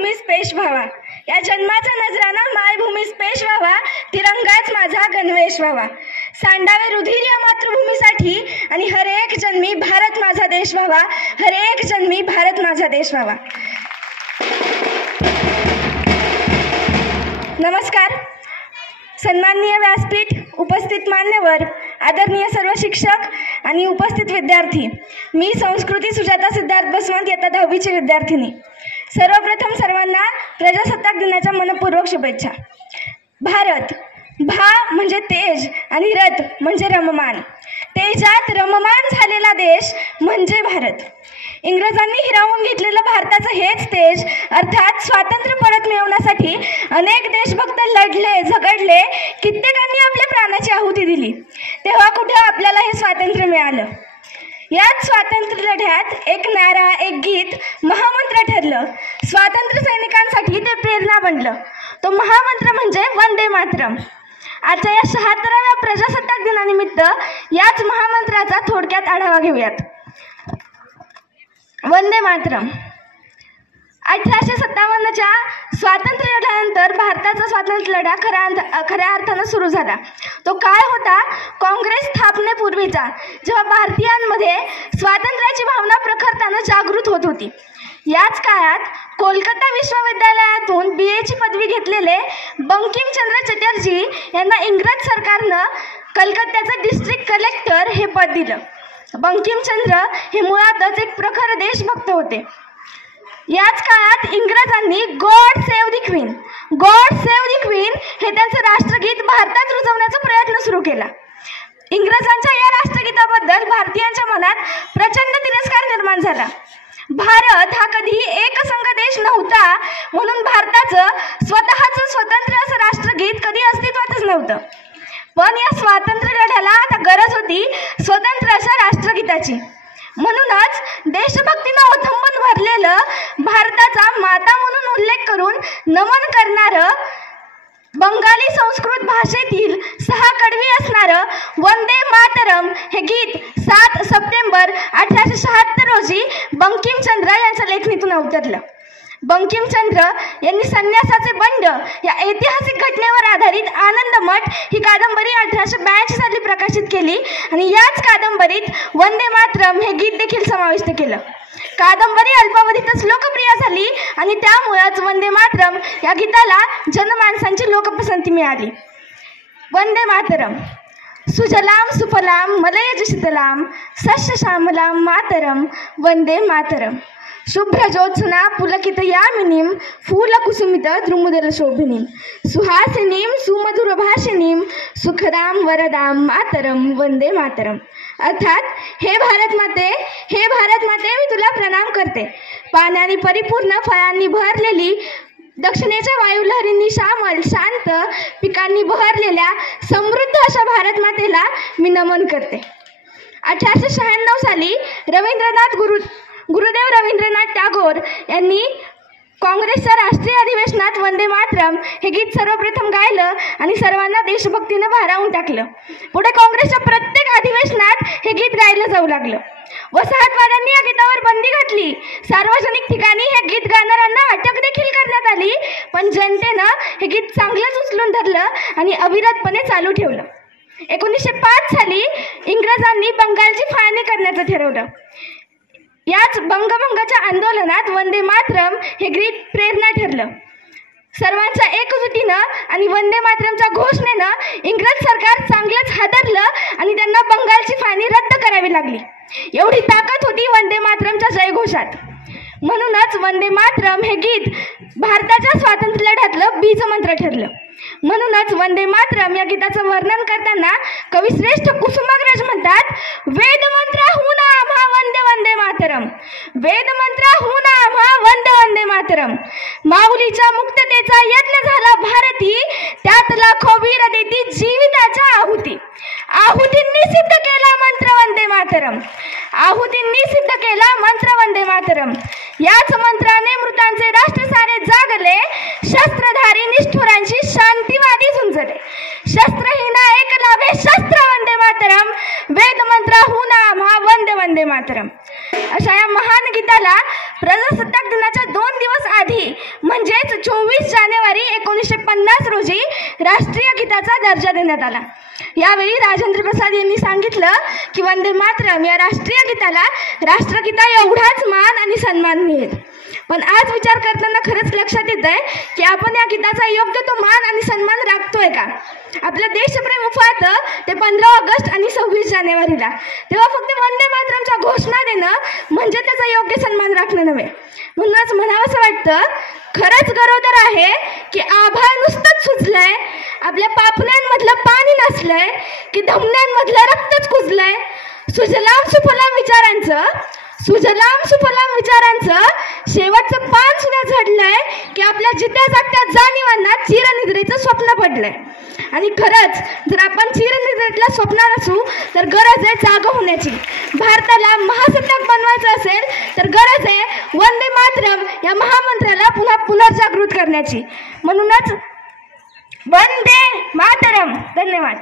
मायभूमीस पेश व्हावा, या जन्माचा नजराना मायभूमीस पेश व्हावा, तिरंगाच माझा गणवेश व्हावा, सांडावे रुधिर या मातृभूमीसाठी आणि हरेक जन्मी भारत माझा देश व्हावा, हरेक जन्मी भारत माझा देश व्हावा. नमस्कार. सन्माननीय व्यासपीठ, उपस्थित मान्यवर, आदरणीय सर्व शिक्षक आणि उपस्थित विद्यार्थी, मी संस्कृती सुजाता सिद्धार्थ बसवंत इयत्ता 10वीची विद्यार्थिनी. सर्वप्रथम सर्वांना प्रजासत्ताक दिनाच्या मनपूर्वक शुभेच्छा. भारत, भा म्हणजे तेज आणि रथ म्हणजे रममान. तेजात रममान झालेला देश म्हणजे भारत. इंग्रजांनी हिरावून घेतलेलं भारताचं हेच तेज, अर्थात स्वातंत्र्य परत मिळवण्यासाठी अनेक देशभक्त लढले, झगडले, कित्येकांनी आपल्या प्राणाची आहुती दिली. तेव्हा कुठे आपल्याला हे स्वातंत्र्य मिळालं. याच स्वातंत्र्य लढ्यात एक नारा, एक गीत महामंत्र ठरलं. स्वातंत्र्य सैनिकांसाठी ते प्रेरणा बनलं. तो महामंत्र म्हणजे वंदे मातरम. आजच्या या 76व्या प्रजासत्ताक दिनानिमित्त याच महामंत्राचा थोडक्यात आढावा घेऊयात. वंदे मातरम. 1857च्या स्वातंत्र्य लढ्यानंतर भारताचा स्वातंत्र्य लढा खऱ्या अर्थानं सुरू झाला. तो काळ होता काँग्रेस स्थापनेपूर्वीचा, जेव्हा भारतीयांमध्ये स्वातंत्र्याची भावना प्रखरतेने जागृत होत होती. याच काळात कोलकाता विश्वविद्यालयातून BA ची पदवी घेतलेले बंकिमचंद्र चटर्जी यांना इंग्रज सरकारनं कलकत्त्याचं डिस्ट्रिक्ट कलेक्टर हे पद दिलं. बंकिमचंद्र हे मुळातच एक प्रखर देशभक्त होते. याच काळात इंग्रजांनी गॉड सेव्ह दी क्वीन, गॉड सेव्ह दी क्वीन हे त्यांचं राष्ट्रगीत भारतात रुजवण्याचा प्रयत्न सुरू केला. इंग्रजांच्या या राष्ट्रगीताबद्दल भारतीयांच्या मनात प्रचंड तिरस्कार निर्माण झाला. भारत हा कधीही एकसंघ देश नव्हता, म्हणून भारताचं स्वतःचं स्वतंत्र असं राष्ट्रगीत कधी अस्तित्वातच नव्हतं. पण या स्वातंत्र्य लढ्याला आता गरज होती स्वतंत्र अशा राष्ट्रगीताची. म्हणूनच देशभक्तीनं ओथंबून भरलेलं, भारताचा माता म्हणून उल्लेख करून नमन करणारं, बंगाली संस्कृत भाषेतील 6 कडवी असणारं वंदे मातरम हे गीत 7 सप्टेंबर 1876 रोजी बंकिमचंद्र यांच्या लेखणीतून अवतरलं. बंकिमचंद्र यांनी संन्यासाचे बंड या ऐतिहासिक घटनेवर आधारित आनंदमठ ही कादंबरी 1882 साली प्रकाशित केली आणि याच कादंबरीत वंदे मातरम हे गीत देखील समाविष्ट केलं. कादंबरी अल्पावधीतच लोकप्रिय झाली आणि त्यामुळेच वंदे मातरम या गीताला जनमानसांची लोकपसंती मिळाली. वंदे मातरम. सुजलाम सुफलाम मलयज शीतलाम सस्य श्यामलाम मातरम वंदे मातरम. शुभ्र ज्योत्स्ना पुलकित यामिनीं फूलकुसुमित द्रुमदल शोभिनीं सुहासिनीं सुमधुर भाषिनीं सुखदाम वरदाम मातरम वंदे मातरम. अर्थात हे भारत माते मी तुला प्रणाम करते. पाण्याने परिपूर्ण, फळांनी भरलेली, दक्षिणेच्या वायुलहरींनी श्यामल, शांत, पिकांनी बहरलेल्या समृद्ध अशा भारत मातेला मी नमन करते. 1896 साली गुरुदेव रवींद्रनाथ टागोर यांनी काँग्रेसच्या राष्ट्रीय अधिवेशनात वंदे मातरम हे गीत सर्वप्रथम गायलं आणि सर्वांना देशभक्तीनं भारावून टाकलं. पुढे काँग्रेसच्या प्रत्येक अधिवेशनात हे गीत गायलं जाऊ लागलं. वसाहतवाद्यांनी या गीतावर बंदी घातली. सार्वजनिक ठिकाणी हे गीत गाणाऱ्यांना अटक देखील करण्यात आली. पण जनतेनं हे गीत चांगलंच उचलून धरलं आणि अविरतपणे चालू ठेवलं. 1905 साली इंग्रजांनी बंगालची फाळणी करण्याचं ठरवलं. याच बंगभंगाच्या आंदोलनात वंदे मातरम हे गीत प्रेरणा ठरलं. सर्वांच्या एकजुटीनं आणि वंदे मातरमच्या घोषणेनं इंग्रज सरकार चांगलंच हादरलं आणि त्यांना बंगालची फाळणी रद्द करावी लागली. एवढी ताकद होती वंदे मातरमच्या जयघोषात. म्हणूनच वंदे मातरम हे गीत भारताच्या स्वातंत्र्य लढ्यातलं बीजमंत्र ठरलं. म्हणूनच वंदे मातरम या गीताचं वर्णन करताना कविश्रेष्ठ कुसुमाग्रज म्हणतात, वेदमंत्राहून आम्हा वंदे वंदे मातरम, वेदमंत्राहून आम्हा वंदे वंदे मातरम. माऊलीच्या मुक्ततेचा यत्न झाला भारती, त्यात लाखो वीर देती जीविताच्या आहुती. आहुतींनी सिद्ध केला मंत्र वंदे मातरम, आहुतींनी सिद्ध केला मंत्र वंदे मातरम. याच मंत्राने मृतांचे राष्ट्र सारे जागले, शस्त्रधारी निष्ठुरांची शांतीवादी झुंजले. शस्त्रहीना एक लाभे शस्त्र वंदे मातरम, वेदमंत्राहून आम्हा वंदे वंदे मातरम. अशा या महान गीताला प्रजासत्ताक दिनाच्या 2 दिवस आधी म्हणजेच 24 जानेवारी 1950 रोजी राष्ट्रीय गीताचा दर्जा देण्यात आला. यावेळी राजेंद्र प्रसाद यांनी सांगितलं की वंदे मातरम या राष्ट्रीय गीताला राष्ट्रगीता एवढाच मान आणि सन्मान मिळेल. पण आज विचार करताना खरंच लक्षात येत आहे की आपण या गीताचा योग्य तो मान आणि सन्मान राखतोय का? आपलं देशप्रेम उफाळतं ते 15 ऑगस्ट आणि 26 जानेवारीला. तेव्हा फक्त वंदे मातरमच्या घोषणा देणं म्हणजे त्याचा योग्य सन्मान राखणं नव्हे. म्हणूनच म्हणावंसं वाटतं, खरंच गरोदर आहे की आभाळ नुसतंच सुचलंय, आपल्या पापण्यांमधलं पाणी नसलंय की धमन्यांमधलं रक्तच कुजलंय. सुजलाम सुफलाम विचारांचं शेवटचं पान सुद्धा झडलंय की आपल्या जित्या जागत्या जाणीवांना चिरनिद्रेचं स्वप्न पडलंय. आणि खरंच जर आपण चिरनिद्रेतल्या स्वप्नात असू तर गरज आहे जागा होण्याची. भारताला महासत्ताक बनवायचं असेल तर गरज आहे वंदे मातरम या महामंत्राला पुन्हा पुनर्जागृत करण्याची. म्हणूनच वंदे मातरम. धन्यवाद.